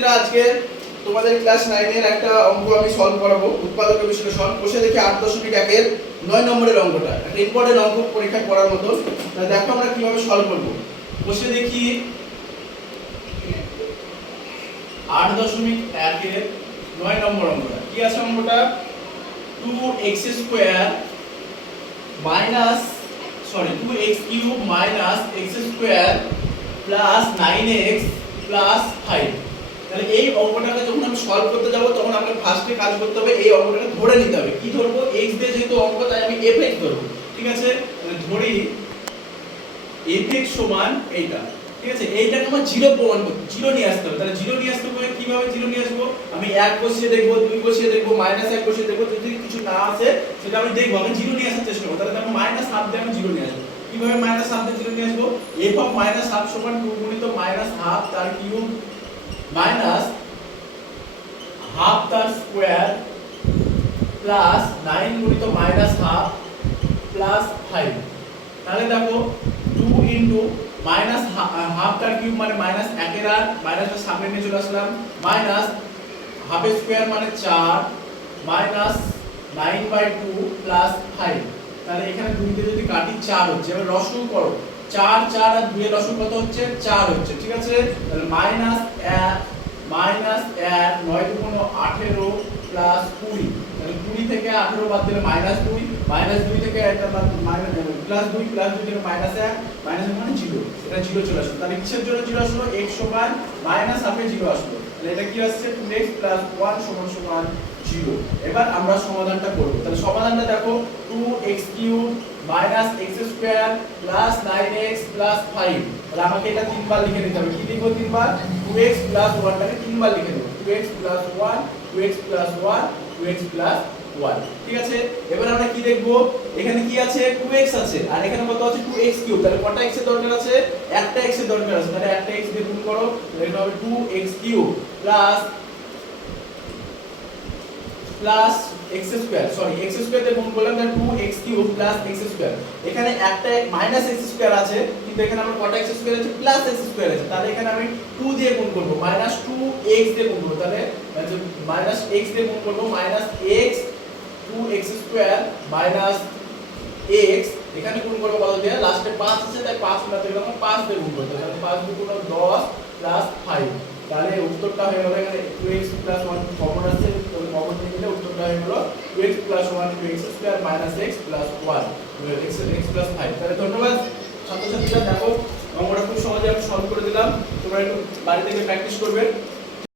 ছাত্রছাত্রীরা, আজকে তোমাদের ক্লাস 9 এর একটা অঙ্ক আমি সলভ করাবো, উৎপাদক বিশ্লেষণ। বসে দেখি 8.1 এর 9 নম্বরের অঙ্কটা, একটা ইম্পর্টেন্ট অঙ্ক পরীক্ষা করার মতো। তাহলে দেখো আমরা কিভাবে সলভ করব। বসে দেখি 8.1 এর 9 নম্বর অঙ্কটা। কি আছে অঙ্কটা? 2x স্কয়ার2x cube minus x square plus 9x plus 5। তাহলে এই অঙ্কটাকে যখন আমি সলভ করতে যাব তখন আমাকে ফার্স্টে কাজ করতে হবে, এই অঙ্কটাকে ধরে নিতে হবে। কি ধরবো? x দিয়ে যেহেতু অঙ্ক, তাই আমি fx ধরবো। ঠিক আছে, তাহলে ধরি fx সমান এইটা। ঠিক আছে, এইটাকে আমার 0 প্রমাণ করতে, 0 নিয়ে আসতে হবে। তাহলে 0 নিয়ে আসতে হবে কিভাবে? 0 নিয়ে আসবো, আমি 1 বসিয়ে দেখবো, 2 বসিয়ে দেখবো, -1 বসিয়ে দেখবো। যদি কিছু না আসে সেটা আমি দেখবো, আমি 0 নিয়ে আসার চেষ্টা করব। তাহলে আমি -1/2 দিয়ে আমি 0 নিয়ে আসবো। কিভাবে -1/2 দিয়ে 0 নিয়ে আসবো? f অফ -1/2 সমান 2 গুণিত -1/2 তার কিউব মাইনাস হাফ তার স্কয়ার প্লাস 9 গুণিত -1/2 প্লাস 5। তাহলে দেখো 2 ইনটু মাইনাস হাফ তার কিউব মানে -1 এর আর মাইনাসটা সামনে নিয়ে চলে আসলাম, মাইনাস হাফ স্কয়ার মানে 4 মাইনাস 9/2 প্লাস 5। তাহলে এখানে 2 দিয়ে যদি কাটি 4 হচ্ছে। এবার লসাগু করো, 4 4 আর 2 এর লসাগু কত হচ্ছে? 4 হচ্ছে। ঠিক আছে, তাহলে -1 9 দুগুণ 18 প্লাস 20। তাহলে 20 থেকে 18 বাদ দিলে -2, -2 থেকে একটা বাদ প্লাস 2 থেকে -1, -1 মানে 0। এটা 0 চলে আসলো। তাহলে কিসের জন্য 0 আসলো? x সমান -1/2 0 আসলো। তাহলে এটা কি আসছে? 2x 1 সমান 0। এবার আমরা সমাধানটা করব। তাহলে সমাধানটা দেখো, 2x³ x স্কয়ার 9x 5। তাহলে আমাকে এটা 3 বার লিখে নিতে হবে। কি লিখব 3 বার? 2x 1 টাকে 3 বার লিখে দেব। 2x 1 2x 1 2x 1। ঠিক আছে, এবার আমরা কি দেখব? এখানে কি আছে? 2x আছে, আর এখানে কত আছে? 2x³। তাহলে কটা x এর দরকার আছে? একটা x এর দরকার আছে। তাহলে একটা x দিয়ে গুণ করো, তাহলে এটা হবে 2x³ plus x square, x square দিয়ে গুণ করলাম, তাহলে 2x³ x স্কয়ার। এখানে একটা x স্কয়ার আছে, কিন্তু এখানে আমার কত x স্কয়ার আছে? x স্কয়ার আছে। তাহলে এখানে আমি 2 দিয়ে গুণ করব, -2x দিয়ে গুণ করব। তাহলে -x দিয়ে গুণ করব, -x 2x স্কয়ার x। এখানে গুণ করব কত দিয়ে? লাস্টে 5 আছে, তাই 5 না থেকে আমরা 5 দিয়ে গুণ করব। তাহলে 5 × 10 5। তাহলে উত্তরটা হয়ে গেল, এখানে 2x 1 কমন আছে, তাহলে কমন নিয়ে নিলে উত্তরটা হয়ে গেল 2x 1 x square x 1 x 5। তাহলে ধন্যবাদ ছাত্রছাত্রীরা। দেখো অঙ্কটা খুব সহজে আমি সলভ করে দিলাম, তোমরা একটু বাড়ি থেকে প্র্যাকটিস করবে।